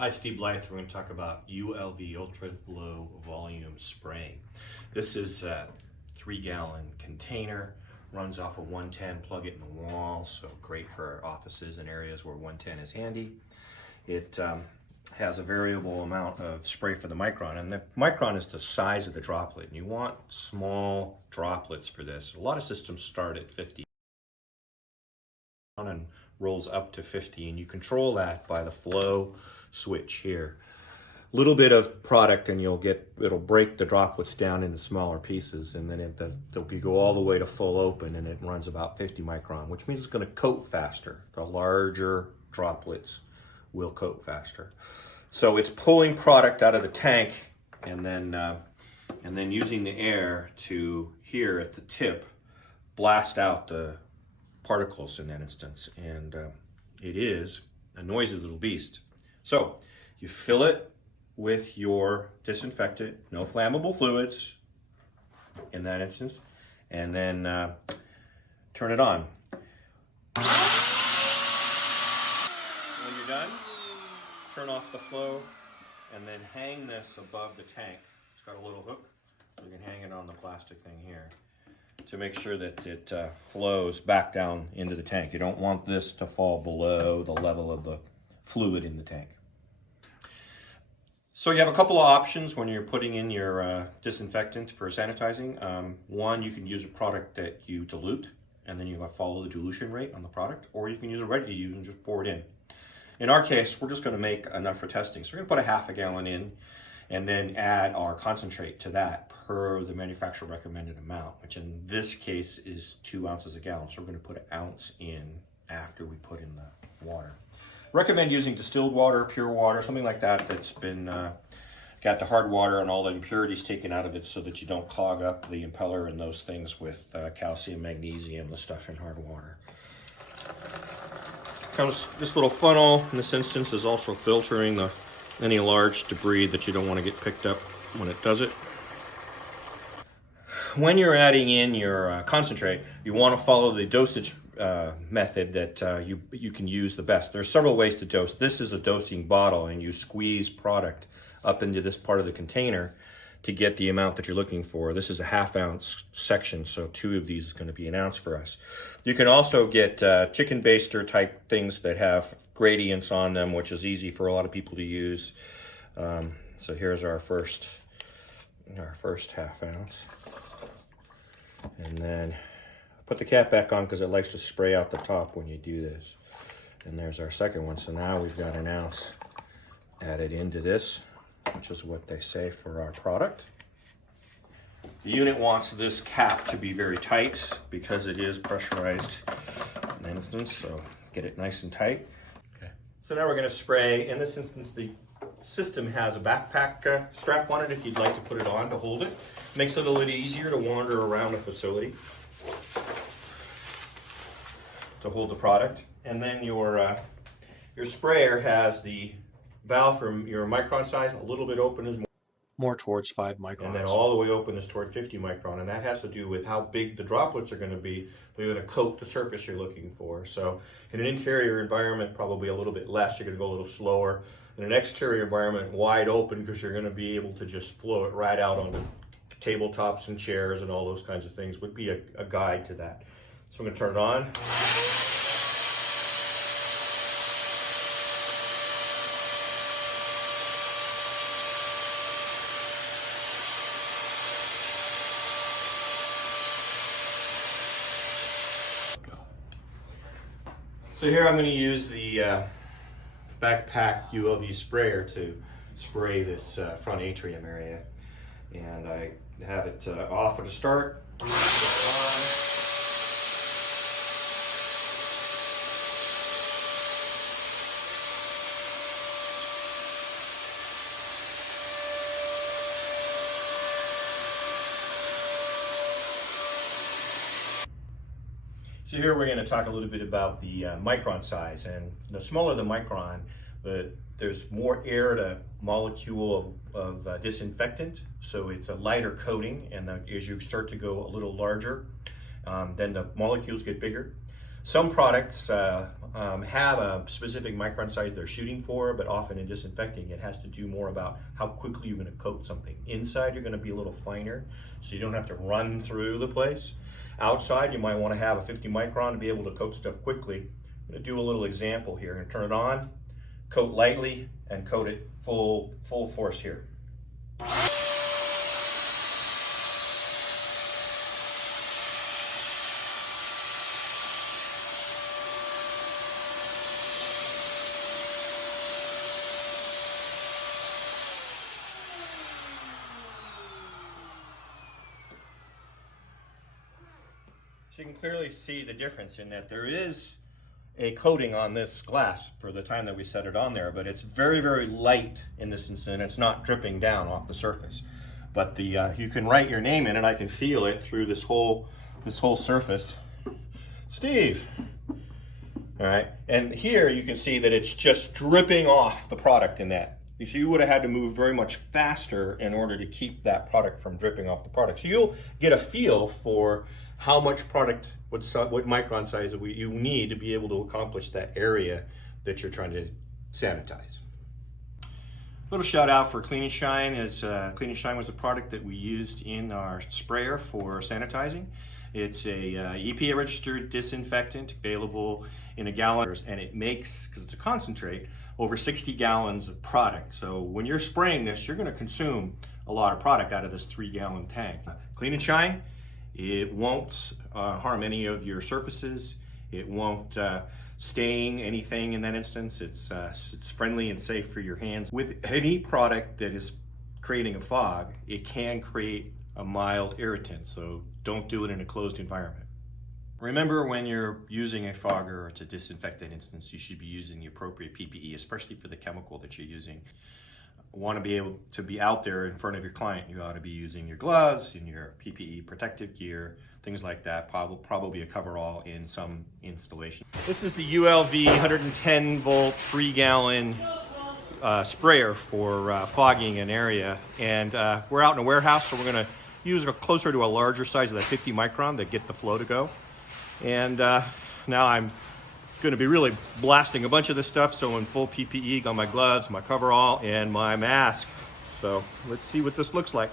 Hi, Steve Blythe. We're going to talk about ULV Ultra Low Volume Spraying. This is a 3-gallon container, runs off of 110, plug it in the wall, so great for offices and areas where 110 is handy. It has a variable amount of spray for the micron, and the micron is the size of the droplet, and you want small droplets for this. A lot of systems start at 50 and rolls up to 50, and you control that by the flow switch here. Little bit of product and it'll break the droplets down into smaller pieces, and then they'll go all the way to full open, and it runs about 50 micron, which means it's going to coat faster. The larger droplets will coat faster. So it's pulling product out of the tank and then using the air to, here at the tip, blast out the particles in that instance, and it is a noisy little beast. So you fill it with your disinfectant, no flammable fluids in that instance, and then turn it on. When you're done, turn off the flow and then hang this above the tank. It's got a little hook, so you can hang it on the plastic thing here to make sure that it flows back down into the tank. You don't want this to fall below the level of the fluid in the tank. So you have a couple of options when you're putting in your disinfectant for sanitizing. One, you can use a product that you dilute, and then you follow the dilution rate on the product, or you can use a ready to use and just pour it in. In our case, we're just going to make enough for testing. So we're going to put a ½ gallon in, and then add our concentrate to that per the manufacturer recommended amount, which in this case is 2 ounces a gallon. So we're going to put 1 ounce in after we put in the water. Recommend using distilled water, pure water, something like that that's been got the hard water and all the impurities taken out of it, so that you don't clog up the impeller and those things with calcium, magnesium, the stuff in hard water. Comes this little funnel. In this instance is also filtering any large debris that you don't want to get picked up when it does it. When you're adding in your concentrate, you want to follow the dosage method that you can use the best. There are several ways to dose. This is a dosing bottle, and you squeeze product up into this part of the container to get the amount that you're looking for. This is a ½ ounce section, so 2 of these is going to be 1 ounce for us. You can also get chicken baster type things that have gradients on them, which is easy for a lot of people to use. So here's our first ½ ounce. And then put the cap back on because it likes to spray out the top when you do this. And there's our second one. So now we've got 1 ounce added into this, which is what they say for our product. The unit wants this cap to be very tight because it is pressurized in an instance, so get it nice and tight. Okay. So now we're going to spray. In this instance, the system has a backpack strap on it if you'd like to put it on to hold it. Makes it a little easier to wander around the facility to hold the product. And then your sprayer has the valve from your micron size. A little bit open is more towards 5 microns. And then all the way open is toward 50 micron. And that has to do with how big the droplets are going to be. They're going to coat the surface you're looking for. So in an interior environment, probably a little bit less. You're going to go a little slower. In an exterior environment, wide open, because you're going to be able to just flow it right out onto tabletops and chairs and all those kinds of things, would be a guide to that. So I'm going to turn it on. So here I'm going to use the backpack ULV sprayer to spray this front atrium area. And I have it off at the start. So here we're going to talk a little bit about the micron size, and the smaller the micron, there's more air to molecule of disinfectant, so it's a lighter coating, and as you start to go a little larger, then the molecules get bigger. Some products have a specific micron size they're shooting for, but often in disinfecting, it has to do more about how quickly you're going to coat something. Inside, you're going to be a little finer, so you don't have to run through the place. Outside, you might want to have a 50 micron to be able to coat stuff quickly. I'm going to do a little example here. I'm going to turn it on, coat lightly, and coat it full force here. So you can clearly see the difference in that there is a coating on this glass for the time that we set it on there, but it's very, very light in this instance. It's not dripping down off the surface. But the you can write your name in it. I can feel it through this whole surface. Steve. All right, and here you can see that it's just dripping off the product in that. So you would have had to move very much faster in order to keep that product from dripping off the product. So you'll get a feel for how much product, what micron size you need to be able to accomplish that area that you're trying to sanitize. Little shout out for Clean and Shine, as Clean and Shine was a product that we used in our sprayer for sanitizing. It's a EPA registered disinfectant available in a gallon, and it makes, because it's a concentrate, over 60 gallons of product. So when you're spraying this, you're going to consume a lot of product out of this 3-gallon tank. Clean and Shine, it won't harm any of your surfaces. It won't stain anything in that instance. It's friendly and safe for your hands. With any product that is creating a fog, it can create a mild irritant, so don't do it in a closed environment. Remember, when you're using a fogger to disinfect that instance, you should be using the appropriate PPE, especially for the chemical that you're using. Want to be able to be out there in front of your client, you ought to be using your gloves and your PPE protective gear, things like that, probably a coverall in some installation. This is the ULV 110 volt 3-gallon sprayer for fogging an area, and we're out in a warehouse, so we're going to use it closer to a larger size of that 50 micron to get the flow to go. And now I'm going to be really blasting a bunch of this stuff, so in full PPE, got my gloves, my coverall, and my mask. So let's see what this looks like.